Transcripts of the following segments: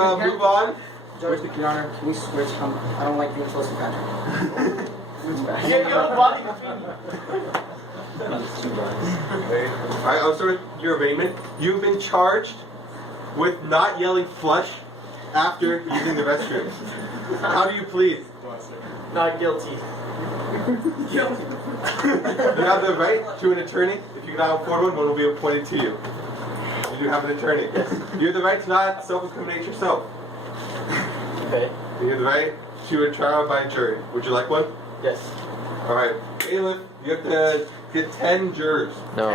move on. Judge, Your Honor, can we switch? I don't like being close to Patrick. Yeah, you have a body between you. Alright, I'll start with your arraignment. You've been charged with not yelling flush after using the restroom. How do you plead? Not guilty. Guilty. You have the right to an attorney. If you cannot afford one will be appointed to you. You do have an attorney. You have the right to not self-incriminate yourself. Okay. You have the right to a trial by jury. Would you like one? Yes. Alright. Bailiff, you have to get 10 jurors. No.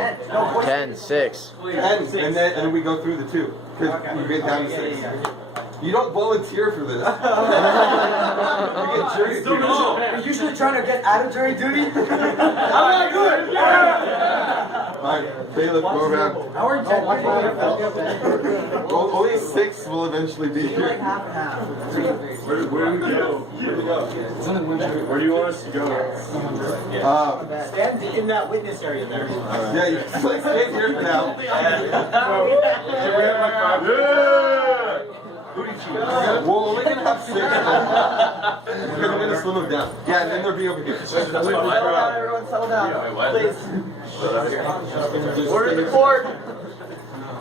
10, 6. 10, and then we go through the 2. Because you get down to 6. You don't volunteer for this. You get jury duty. We're usually trying to get out of jury duty. I'm not good. Alright, bailiff, go around. How are you 10? Only 6 will eventually be here. Like half and half. Where do we go? Where do you want us to go? Stand in that witness area there. Yeah, you can stay here for now. We're only going to have 6 because we're going to slim them down. Yeah, and then they'll be over here. Everyone settle down. Please. Order the court.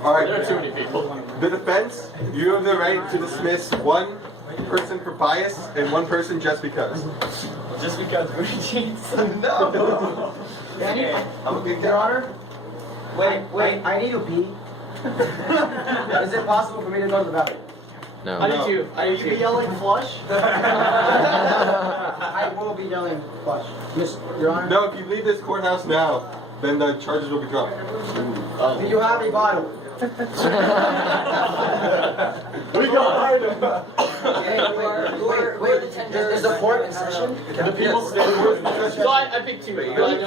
Alright, There are too many people. the defense, you have the right to dismiss 1 person for bias and 1 person just because. Just because booty cheats. No! Danny, Okay, Your Honor. Wait, I need to pee. Is it possible for me to go to the bathroom? No. I did too. Are you yelling flush? I will be yelling flush. Your Honor. No, if you leave this courthouse now, then the charges will be dropped. Do you have a bottle? We got it. Wait, is the court in session? The people so I picked 2. I don't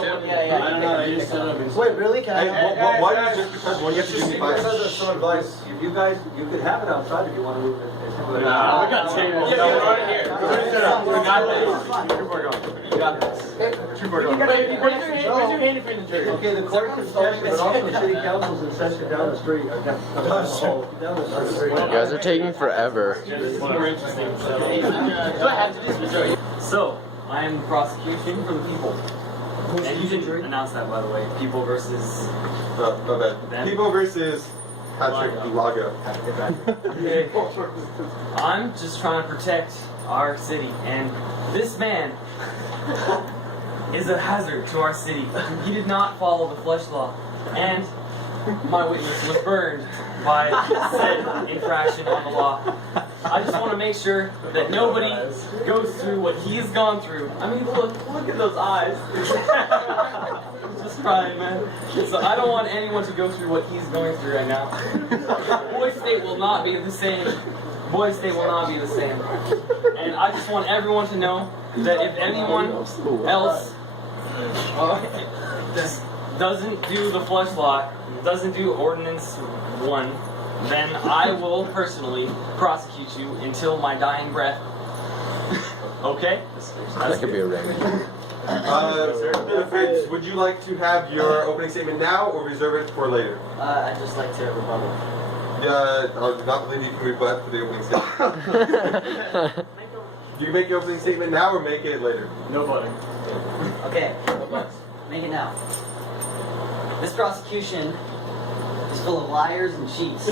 know. You just said it. Wait, really? Can Hey, I? why do you just because one you have to give me bias? Some advice. If you guys, you could have it outside if you want to move it. We got tables. Yeah, we're right here. We got this. You got this. Wait, raise your hand if you're in the jury. Okay, the court is session, but also the city council's in session down the street. Down the street. You guys are taking forever. It's more interesting. So, I am the prosecution for the people. And you didn't announce that, by the way. People versus... No bad. People versus Patrick Lago. Okay. I'm just trying to protect our city, and this man is a hazard to our city. He did not follow the flesh law, and my witness was burned by said infraction on the law. I just want to make sure that nobody goes through what he's gone through. I mean, look at those eyes. Just crying, man. So I don't want anyone to go through what he's going through right now. Boy State will not be the same. Boy State will not be the same. And I just want everyone to know that if anyone else doesn't do the flush law, doesn't do Ordinance 1, then I will personally prosecute you until my dying breath. Okay? That could be a ring. Defense, would you like to have your opening statement now or reserve it for later? I'd just like to rebuttal. I do not believe you can rebut for the opening statement. You can make your opening statement now or make it later. Nobody. Okay, make it now. This prosecution is full of liars and cheats.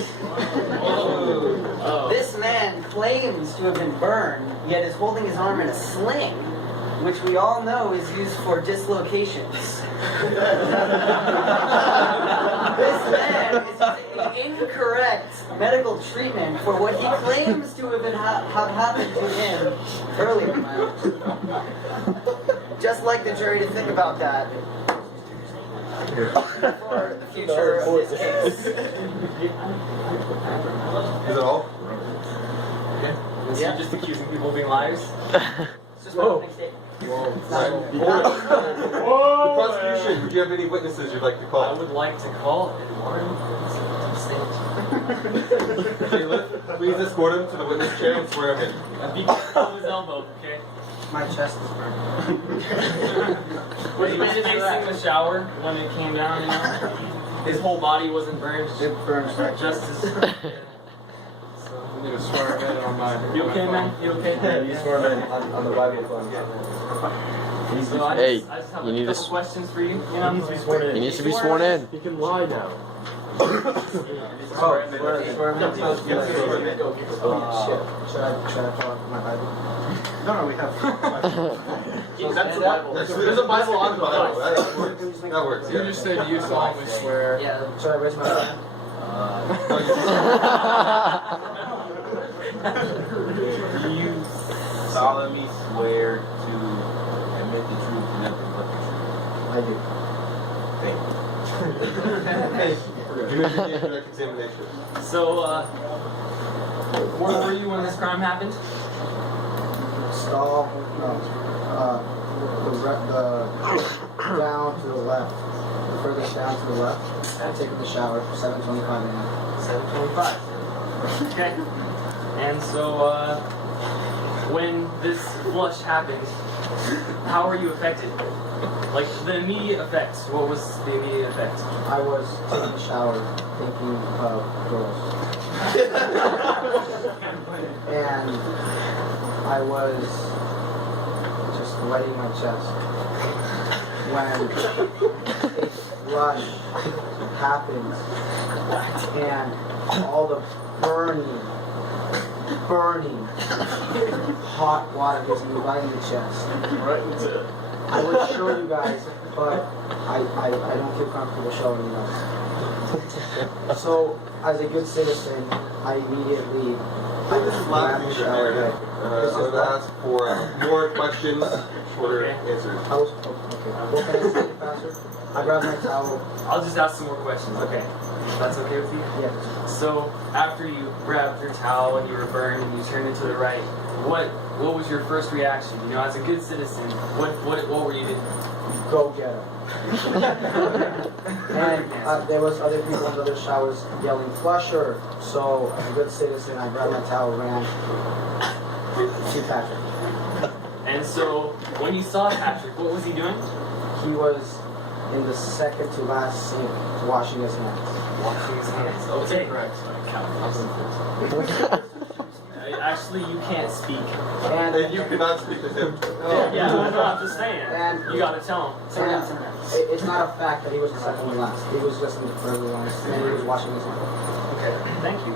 This man claims to have been burned, yet is holding his arm in a sling, which we all know is used for dislocations. This man is using incorrect medical treatment for what he claims to have happened to him earlier in my life. Just like the jury to think about that for the future of this case. Is it all? Is he just accusing people of being liars? It's just my opening statement. The prosecution, would you have any witnesses you'd like to I call? would like to call Eduardo Barazza. Please escort him to the witness chair and swear him in. And be careful of his elbow, okay? My chest is burned. Was he facing the shower when it came down, you know? His whole body wasn't burned. It burns right. Just as... So, need to swear in on my. You okay, man? You okay? Yeah, you swear in on the Bible phone. So I Hey, just have you a need to couple questions for you. You know, He needs to be sworn in. He needs to be sworn in. He can lie now. Swear in. Should I pull out my Bible? No, we have. That's the Bible. There's a Bible on the Bible. That works. You Yeah. just said you solemnly swear. Yeah. Should I raise my hand? Do you solemnly swear to admit the truth and nothing but the truth? I do. You need to do direct examination. so? Where were you when this crime happened? Stall. No. The down to the left. The furthest down to the left. I'm taking the shower. 7:25 a.m. 7:25. Okay. And so, when this flush happened, how were you affected? Like the immediate effects. What was the immediate effect? I was taking a shower, thinking of girls. And I was just wetting my chest when a flush happens and all the burning hot water gets me right in the chest. Right into it. I would show you guys, but I don't feel comfortable showing you guys. So, as a good citizen, I immediately This is last thing you're here. I'm going to ask for more questions, shorter answers. I was okay. What can I say faster? I grabbed my towel. I'll just ask some more questions. Okay. That's okay with you? Yes. So after you grabbed your towel and you were burned and you turned it to the right, what was your first reaction? You know, as a good citizen, what were you doing? Go get her. And there was other people in the other showers yelling, "Flush her!" So, as a good citizen, I grabbed my towel, ran to Patrick. And so when you saw Patrick, what was he doing? He was in the second to last sink washing his hands. Washing his hands. Okay. Actually, you can't speak. And And you cannot speak to him. Yeah, I'm just saying. And- You gotta tell him. it's not a fact that he was the second to last. He was just in the third one, and he was washing his hands. Okay, thank you.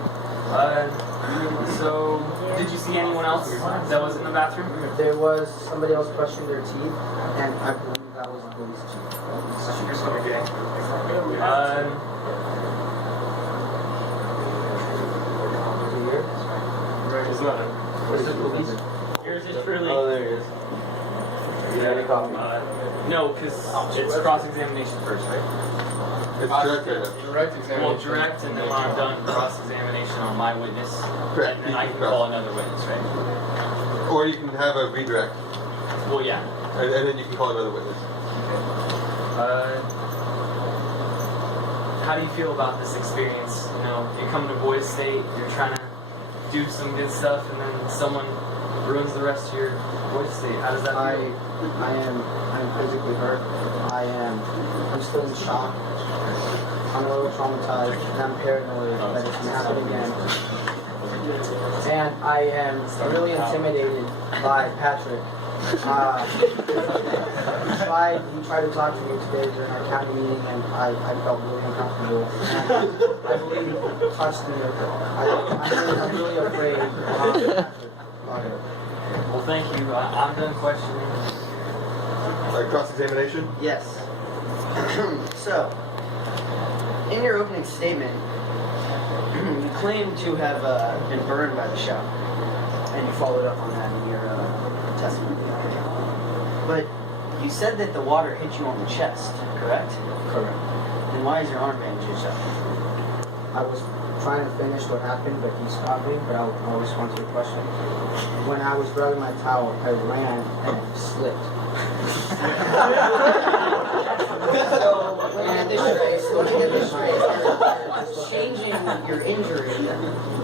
So, did you see anyone else that was in the bathroom? There was somebody else brushing their teeth, and I believe that was the police chief. Okay. Here. It's not him. Where's the police? Yours is truly. Oh, there he is. No, because it's cross-examination first, right? It's direct data. Direct examination. Well, direct, and then when I'm done, cross-examination on my witness, Correct. and then I can call another witness, right? Or you can have a redirect, Well, yeah. and then you can call another witness. How do you feel about this experience? You know, you come to Boise State, you're trying to do some good stuff, and then someone ruins the rest of your Boise State. How does that feel? I'm physically hurt. I'm still in shock. I'm a little traumatized, and I'm paranoid that it's gonna happen again. And I am really intimidated by Patrick. He tried to talk to me today during our county meeting, and I felt really uncomfortable. And I believe he touched me. I'm really afraid of Patrick Lago. Well, thank you. I'm done questioning. Cross-examination? Yes. So, in your opening statement, you claim to have been burned by the shower, and you followed up on that in your testimony. But you said that the water hit you on the chest, correct? Correct. Then why is your arm bandaged up? I was trying to finish what happened, but he stopped me, but I'll respond to your question. When I was grabbing my towel, I ran and slipped. Changing your injury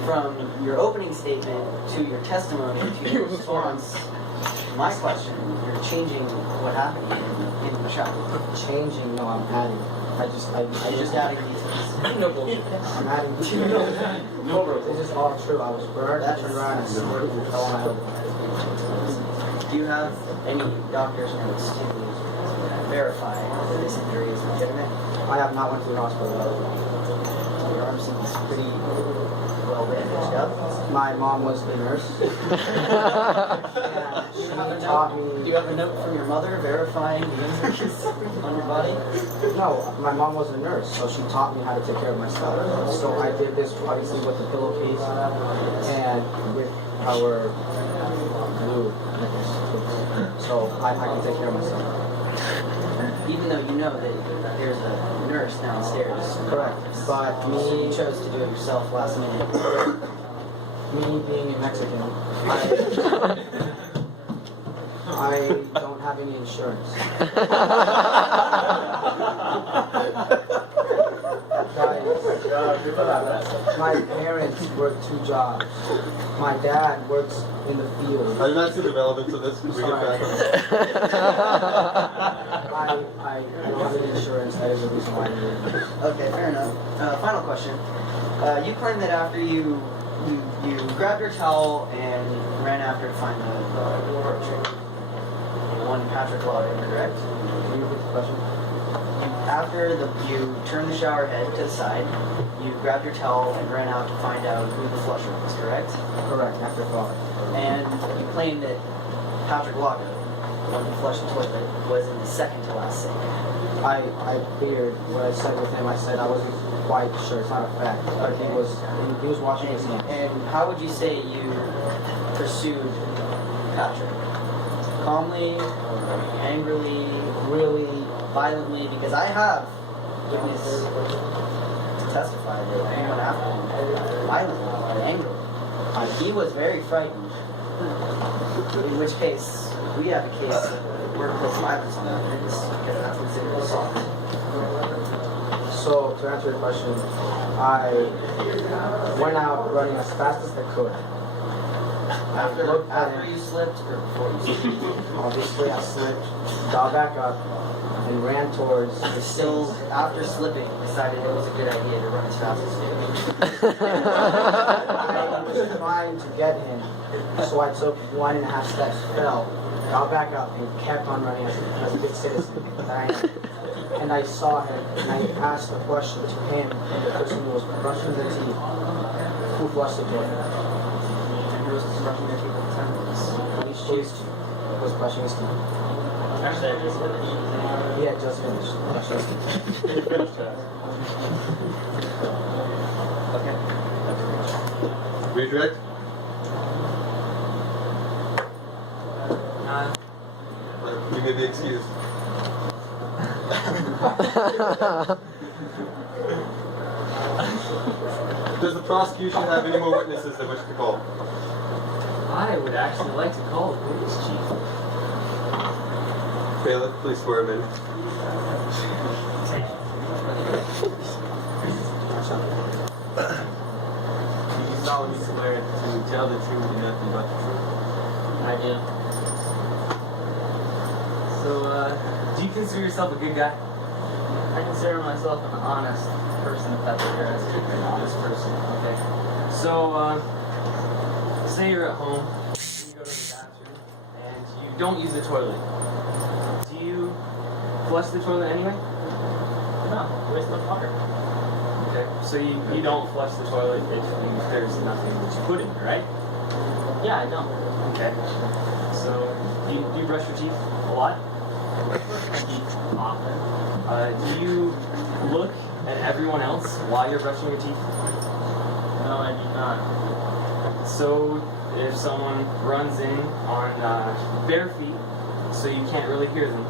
from your opening statement to your testimony to your response to my question, you're changing what happened in the shower. Changing, no, I'm adding. You're just adding details. No bullshit. I'm adding No, bro. This is all true. I was burned, I turned around and slipped and fell on my head. Do you have any doctor's notes to verify that this injury is legitimate? I have not went to the hospital. Your arm seems pretty well bandaged up. My mom was the nurse. And she taught Do me. you have a note from your mother verifying the injuries on your body? No, my mom was a nurse, so she taught me how to take care of myself. So I did this obviously with the pillowcase and with our glue. So I can take care of myself. Even though you know that there's a nurse downstairs. Correct. But So you me, chose to do it yourself last minute. me being a Mexican, I don't have any insurance. My parents work 2 jobs. My dad works in the field. I did not see the relevance of this. Can we get back on? I don't have any insurance. That is the reason why I need it. Okay, fair enough. Final question. You claim that after you grabbed your towel and ran after to find the portrait. One Patrick Lago, correct? Can you repeat the question? After you turned the shower head to the side, you grabbed your towel and ran out to find out who the flusher was, correct? Correct, after father. And you claim that Patrick Lago, when he flushed the toilet, was in the second to last sink. I feared what I said with him. I said I wasn't quite sure. It's not a fact. But he was washing his hands. And how would you say you pursued Patrick? Calmly, angrily, Really, violently? Because I have witness to testify that you went after him violently and angrily. He was very frightened. In which case, we have a case of workplace violence on that witness because that's considered assault. so to answer your question, I went out running as fast as I could. After you slipped or before you slipped? Obviously, I slipped, got back up, and ran towards the Still, sink. after slipping, decided it was a good idea to run as fast as you I was trying to get him, so I took 1.5 steps, fell, got back up, and kept on running as a good citizen that I am. And I saw him, and I asked the question to him, and the person who was brushing their teeth, who flushed the toilet. And who was brushing their teeth at the time? Police chief was brushing his teeth. Actually, I just finished. He had just finished brushing his teeth. Okay. Redirect. You may be excused. Does the prosecution have any more witnesses they wish to call? I would actually like to call the police chief. Bailiff, please swear him in. You solemnly swear to tell the truth and nothing but the truth. I do. So, do you consider yourself a good guy? I consider myself an honest person, if that's what you're asking. An honest person. Okay. So, say you're at home, you go to the bathroom, and you don't use the toilet. Do you flush the toilet anyway? No, waste of water. Okay. So you don't flush the toilet if there's nothing to put in, right? Yeah, I don't. Okay. So, do you brush your teeth a lot? Often. Do you look at everyone else while you're brushing your teeth? No, I do not. So if someone runs in on bare feet, so you can't really hear them,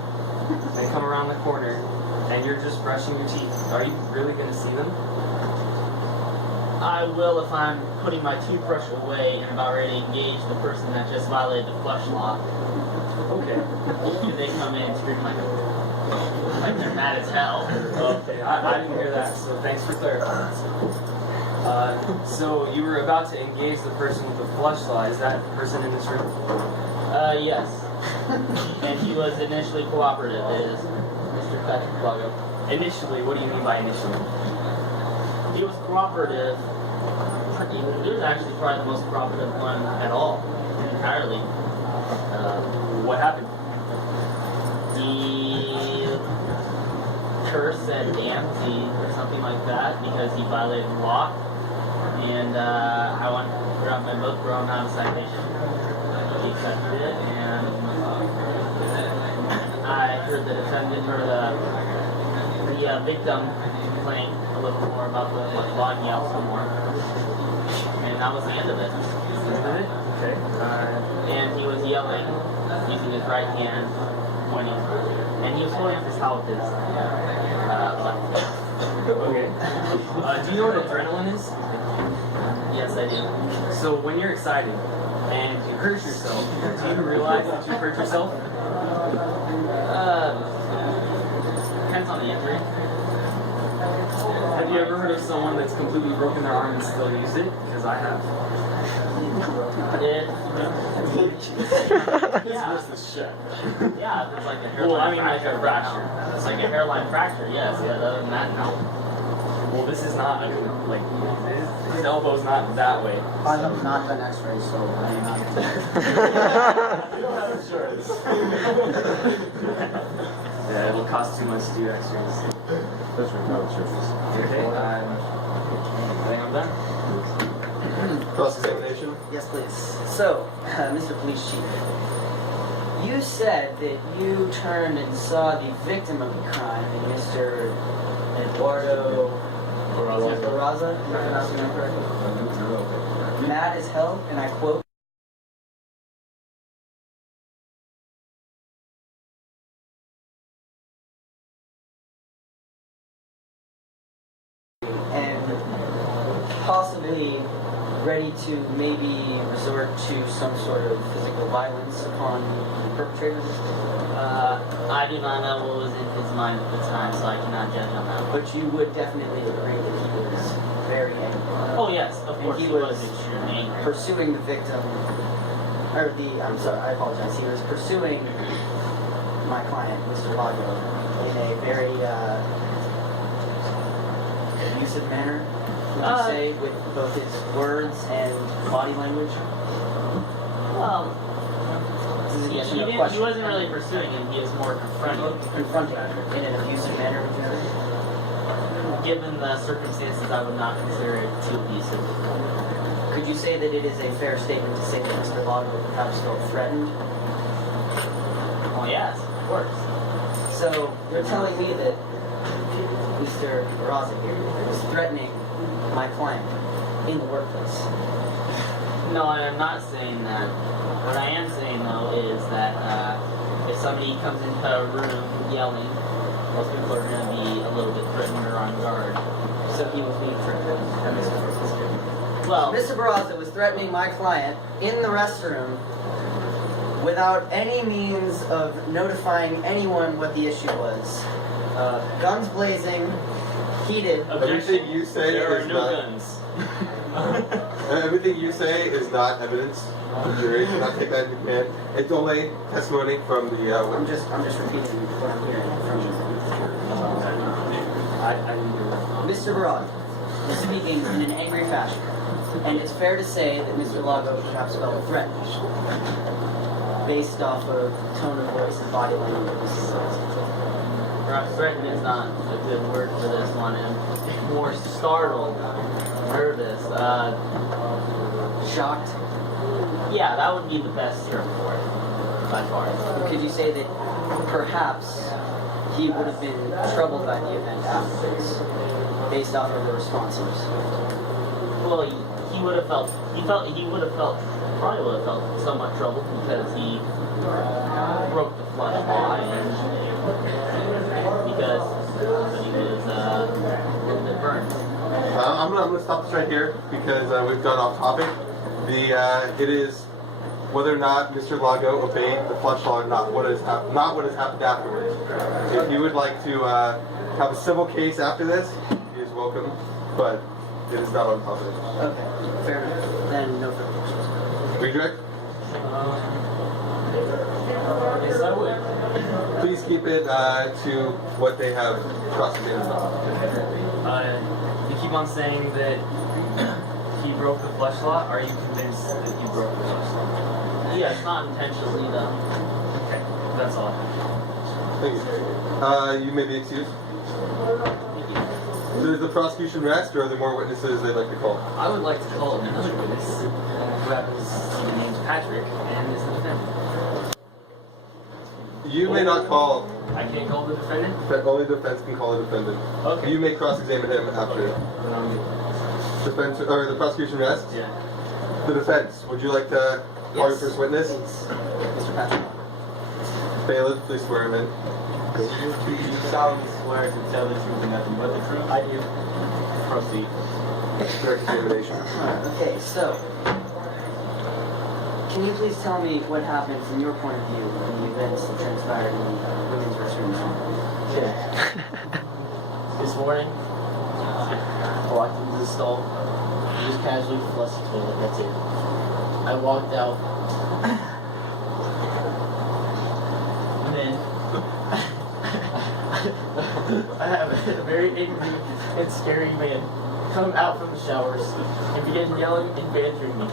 they come around the corner, and you're just brushing your teeth, are you really going to see them? I will if I'm putting my toothbrush away and about ready to engage the person that just violated the flush law. Okay. And they come in and scream like they're mad as hell. Okay, I didn't hear that, so thanks for clarifying. So you were about to engage the person with the flush law. Is that person in this room? Yes. And he was initially cooperative. It is Mr. Patrick Lago. Initially, what do you mean by initially? He was cooperative. He was actually probably the most cooperative one at all, entirely. What happened? He cursed at Dancy or something like that because he violated the law. And I went to grab my book, wrote out a citation. He accepted it, and I heard the defendant or the victim complain a little more about the law and yelled some more. And that was the end of it. Okay. And he was yelling, using his right hand, pointing, and he was holding up his towel with his left. Okay. Do you know what adrenaline is? Yes, I do. So when you're excited and you hurt yourself, do you realize that you hurt yourself? Depends on the injury. Have you ever heard of someone that's completely broken their arm and still use it? Because I have. Yeah. Yeah, if it's like a hairline Well, I mean like fracture. a fracture. It's like a hairline fracture, yes, but other than that, no. Well, this is not like his elbow's not that way. I have not done x-rays, so I'm not. Yeah, it'll cost too much to do x-rays. Those are no surface. Okay, I think I'm done. Cross-examination. Yes, please. So, Mr. Police Chief, you said that you turned and saw the victim of the crime, Mr. Eduardo Barazza. Am I pronouncing that correctly? Mad as hell, and I quote. And possibly ready to maybe resort to some sort of physical violence upon the perpetrator? I do not know what was in his mind at the time, so I cannot judge on that. But you would definitely agree that he was very angry. Oh yes, of course, he he was extremely angry. Pursuing the victim, I'm sorry, I apologize. He was pursuing my client, Mr. Lago, in a very abusive manner, would you say, with both his words and body language? Well, This is a yes or he, no didn't, question. he wasn't really pursuing him, he was more confronting. Confronting in an abusive manner, would you say? Given the circumstances, I would not consider it too abusive. Could you say that it is a fair statement to say that Mr. Lago perhaps felt threatened? Well, yes, of course. So, you're telling me that Mr. Barazza here was threatening my client in the workplace? No, I am not saying that. What I am saying, though, is that if somebody comes into a room yelling, most people are going to be a little bit threatened or on guard. So he was being threatened by Mr. Barazza. Well, Mr. Barazza was threatening my client in the restroom without any means of notifying anyone what the issue was. Guns blazing, heated. Everything you say There are is no not. guns. Everything you say is not evidence. The jury should not take that into account. It's only testimony from the I'm witness. just repeating what I'm hearing from you. I need to. Mr. Barazza was speaking in an angry fashion, and it's fair to say that Mr. Lago perhaps felt threatened based off of tone of voice and body language of Mr. Barazza. perhaps threatened is not a good word for this one. I'm more startled, nervous. Shocked. Yeah, that would be the best term for it, by far. Could you say that perhaps he would have been troubled by the event afterwards, based off of the responses? Well, he would have felt, probably would have felt somewhat troubled because he broke the flush law and because he was a little bit burned. I'm gonna stop this right here because we've gone off topic. It is whether or not Mr. Lago obeyed the flush law or not. What has happened afterwards. If you would like to have a civil case after this, he is welcome, but it is not on topic. Okay, fair enough. Then no further questions. Redirect. Yes, I would. Please keep it to what they have trusted in. You keep on saying that he broke the flesh law? Are you convinced that he broke the flesh law? Yes, not intentionally though. Okay, that's all I have. Thank you. You may be excused. Does the prosecution rest, or are there more witnesses they'd like to call? I would like to call another witness who happens to be named Patrick and is the defendant. You may not call. I can't call the defendant? Only defense can call a defendant. Okay. You may cross-examine him after. Then I'm good. Defense, or the prosecution rests? Yeah. The defense, would you like to call your first witness? Mr. Patrick. Bailiff, please swear him in. Do you solemnly swear to tell the truth and nothing but the truth? I do. Proceed. Direct examination. Okay, so can you please tell me what happened from your point of view in the events that transpired in the women's restroom this morning? Okay. This morning, I walked into the stall, just casually flushed the toilet, that's it. I walked out, and then I have a very angry and scary man come out from the showers and begin yelling and bantering me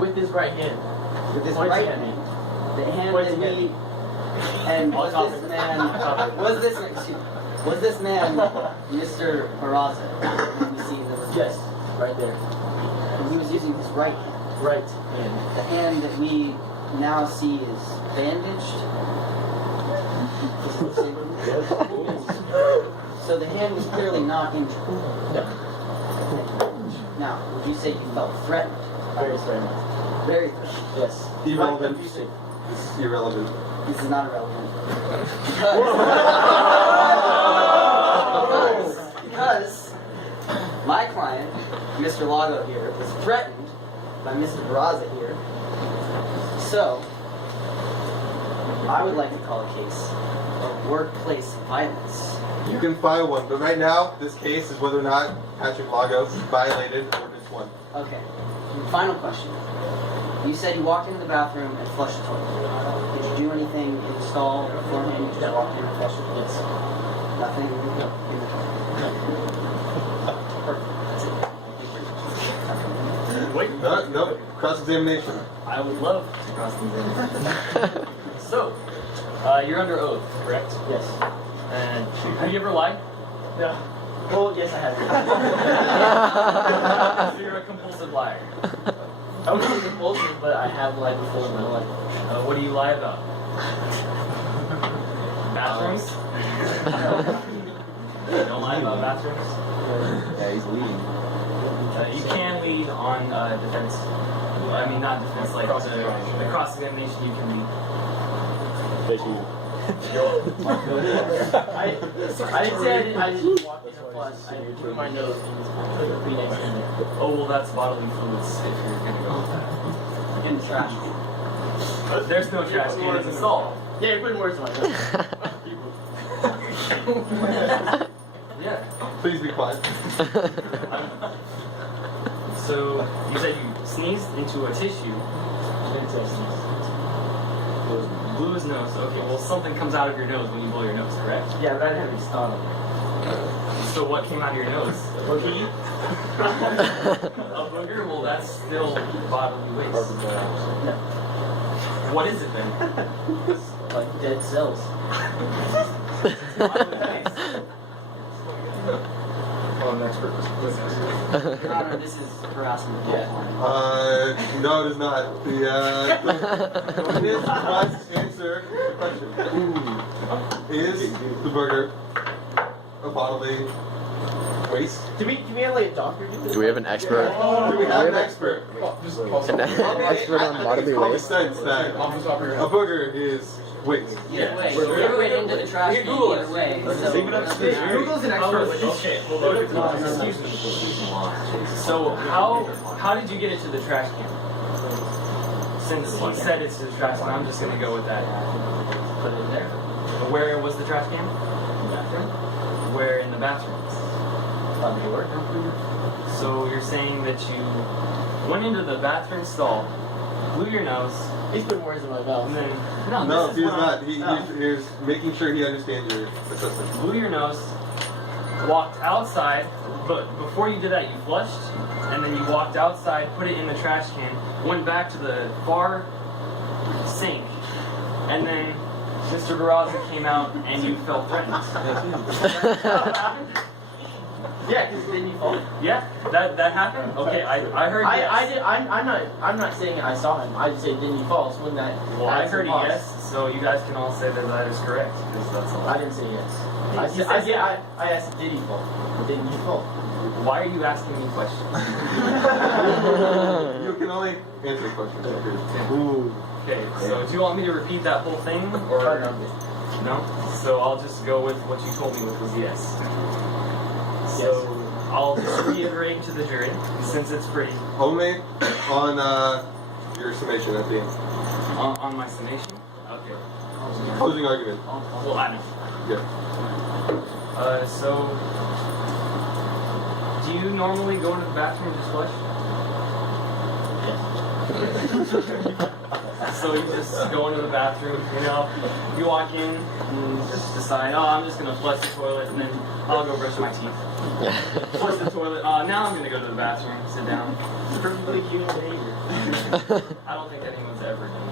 with his right hand. With this Pointing right at me. the hand Pointing that at we me. and I'll was this man Mr. Barazza? Let me see the Yes, right there. And he was using his right hand. Right hand. The hand that we now see is bandaged. So the hand was clearly not injured. No. Now, would you say you felt threatened? Very threatening. Very threatened. Yes. Irrelevant. What do you say? This is irrelevant. This is not irrelevant. Because my client, Mr. Lago here, was threatened by Mr. Barazza here. So, I would like to call a case of workplace violence. You can file one, but right now, this case is whether or not Patrick Lago violated Ordinance 1. Okay. Final question. You said you walked into the bathroom and flushed the toilet. Did you do anything in the stall beforehand? You just walked in and flushed it? Yes. Nothing? No. In the toilet? Perfect. That's it. Wait. No, cross-examination. I would love to cross-examine. So, you're under oath, correct? Yes. And have you ever lied? No. Well, yes, I have. So you're a compulsive liar. I wouldn't say compulsive, but I have lied before in my life. What do you lie about? Bathrooms? You don't lie about bathrooms? Yeah, he's leading. You can lead on defense. I mean, not defense, like the cross-examination you can lead. I didn't say I didn't walk in a flush. I took my nose and put the Kleenex in there. Oh, well, that's bodily fluids if you're going to go with that. In the trash can. But there's no trash can in the stall. Yeah, you're putting words in my nose. Yeah. Please be quiet. So, you said you sneezed into a tissue. Blew his nose. Okay, well, something comes out of your nose when you blow your nose, correct? Yeah, but I didn't have any snot on it. So what came out of your nose? A boogie? A booger? Well, that's still bodily waste. No. What is it then? Like dead cells. Bodily waste. Oh, next Your Honor, this is harassment. Yeah. No, it is not. The witness must answer the question. Is the burger a bodily waste? Can we have like a doctor do this? Do we have an expert? Do we have an expert? An expert on bodily common waste? sense that a booger is waste. Either way, you threw it into the trash can either way. So Google's an expert. Okay, well, excuse me. So how did you get it to the trash can? Since he said it's to the trash can, I'm just gonna go with that. Put it in there. Where was the trash can? Bathroom. Where in the bathroom? On the door. So you're saying that you went into the bathroom stall, blew your nose, He's putting words in my mouth. and then No, this he is is what not. He's making sure he understands your assessment. blew your nose, walked outside, but before you did that, you flushed, and then you walked outside, put it in the trash can, went back to the far sink, and then Mr. Barazza came out and you felt threatened. Yeah, because didn't you fall? Yeah, that happened? Okay, I heard yes. I did. I'm not saying I saw him. I just say didn't you fall? So when that. Well, I heard a pause. yes, so you guys can all say that that is correct, because that's all. I didn't say yes. I asked did he fall? Or didn't he fall? Why are you asking me questions? You can only answer questions. Okay, so do you want me to repeat that whole thing, or no? So I'll just go with what you told me, which was yes. So I'll just reiterate to the jury, since it's pretty. Only on your summation at the end. On my summation? Okay. Closing argument. Well, I know. Yeah. So, do you normally go to the bathroom and just flush? So you just go into the bathroom, you walk in and just decide, oh, I'm just going to flush the toilet, and then I'll go brush my teeth. Flush the toilet, now I'm going to go to the bathroom, sit down. It's perfectly human behavior. I don't think anyone's ever done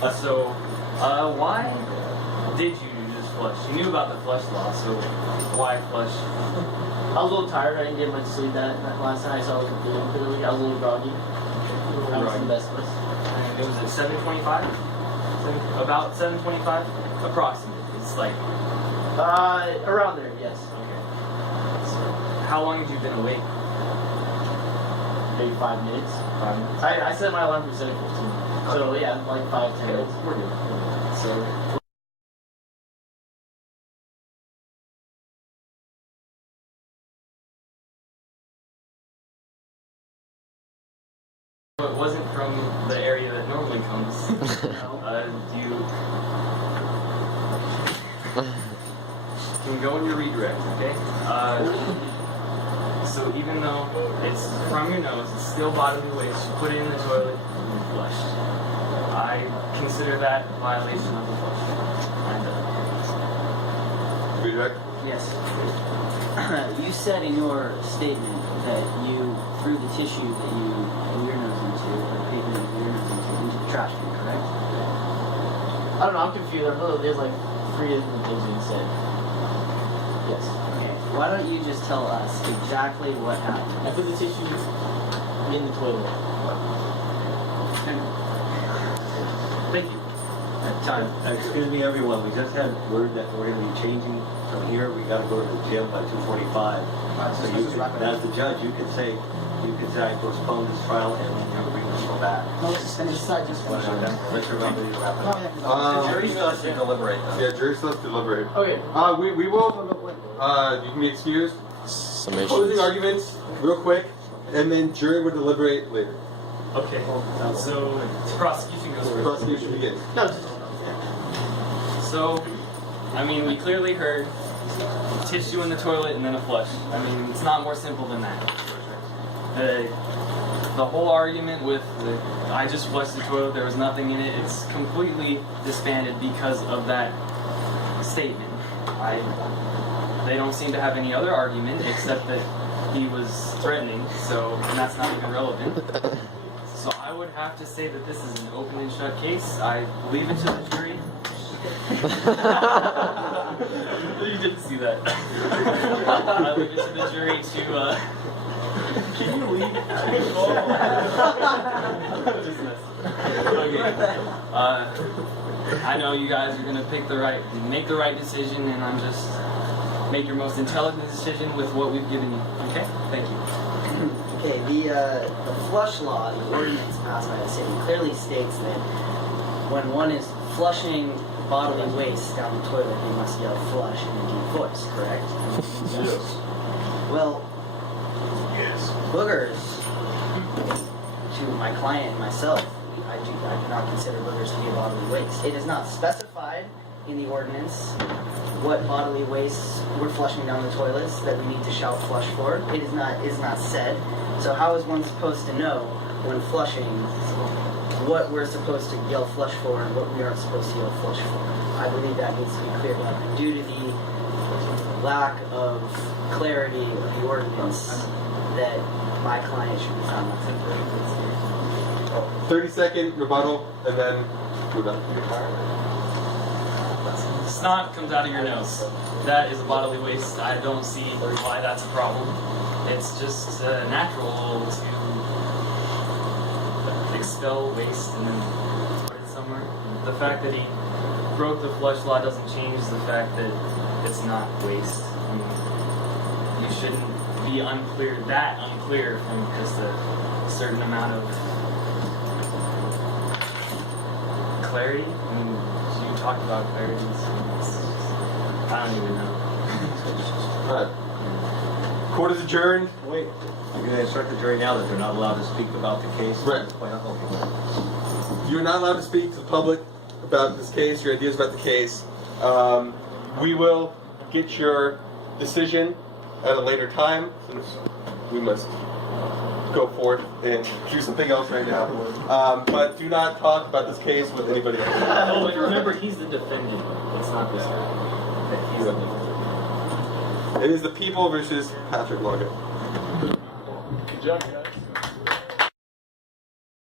that. So, why did you just flush? You knew about the flush law, so why flush? I was a little tired. I didn't get much sleep that last night, so I wasn't feeling clearly. I was a little groggy. That was the best place. And it was at 7:25? About 7:25? Approximately. It's like... around there, yes. Okay. So, how long have you been awake? Maybe 5 minutes. 5 minutes. I set my alarm for 7:15. So yeah, like 5-10 minutes. We're good. So... It wasn't from the area that normally comes. Do you can go in your redirect, okay? So even though it's from your nose, it's still bodily waste. You put it in the toilet and you flush. I consider that a violation of the flush. Redirect? Yes. You said in your statement that you threw the tissue that you blew your nose into, or the paper that you blew your nose into the trash can, correct? I don't know, I'm confused. There's like 3 different things you said. Yes. Okay. Why don't you just tell us exactly what happened? I put the tissue in the toilet. Thank you. Time. Excuse me, everyone. We just had word that we're going to be changing from here. We got to go to the gym by 2:45. So you can, as the judge, you can say I postpone this trial and we can go back. No, let's just finish this side. Just finish it. Let's remember to wrap it up. The jury still has to deliberate, though. Yeah, jury still has to deliberate. Okay. We will. You can be excused. Summation. Closing arguments, real quick, and then jury will deliberate later. Okay. So prosecution goes first. Prosecution begins. No, just So, I mean, we clearly heard tissue in the toilet and then a flush. I mean, it's not more simple than that. The whole argument with I just flushed the toilet, there was nothing in it, it's completely disbanded because of that statement. They don't seem to have any other argument except that he was threatening, and that's not even relevant. So I would have to say that this is an open and shut case. I leave it to the jury. You didn't see that. I leave it to the jury to. Can you leave? Just messing. Okay. I know you guys are gonna make the right decision, and I'm just make your most intelligent decision with what we've given you. Okay? Thank you. Okay, the flush law, the ordinance passed by the city, clearly states that when one is flushing bodily waste down the toilet, they must yell flush in a deep voice, correct? Yes. Well, boogers, to my client and myself, I do not consider boogers to be a bodily waste. It is not specified in the ordinance what bodily waste we're flushing down the toilets that we need to shout flush for. It is not said. So how is one supposed to know when flushing what we're supposed to yell flush for and what we aren't supposed to yell flush for. I believe that needs to be cleared up. And due to the lack of clarity of the ordinance, that my client should be found not guilty. 30-second rebuttal, and then we're done. Snot comes out of your nose. That is a bodily waste. I don't see why that's a problem. It's just natural to expel waste and then put it somewhere. The fact that he broke the flush law doesn't change the fact that it's not waste. I mean, you shouldn't be that unclear from just a certain amount of clarity. I mean, you talked about clarity. I don't even know. Alright. Court is adjourned. Wait, you're going to instruct the jury now that they're not allowed to speak about the case? Right. You're not allowed to speak to the public about this case, your ideas about the case. We will get your decision at a later time, since we must go forth and do something else right now. But do not talk about this case with anybody else. Oh, but remember, he's the defendant. It's not this guy. He's the defendant. It is the people versus Patrick Lago. Good job, guys.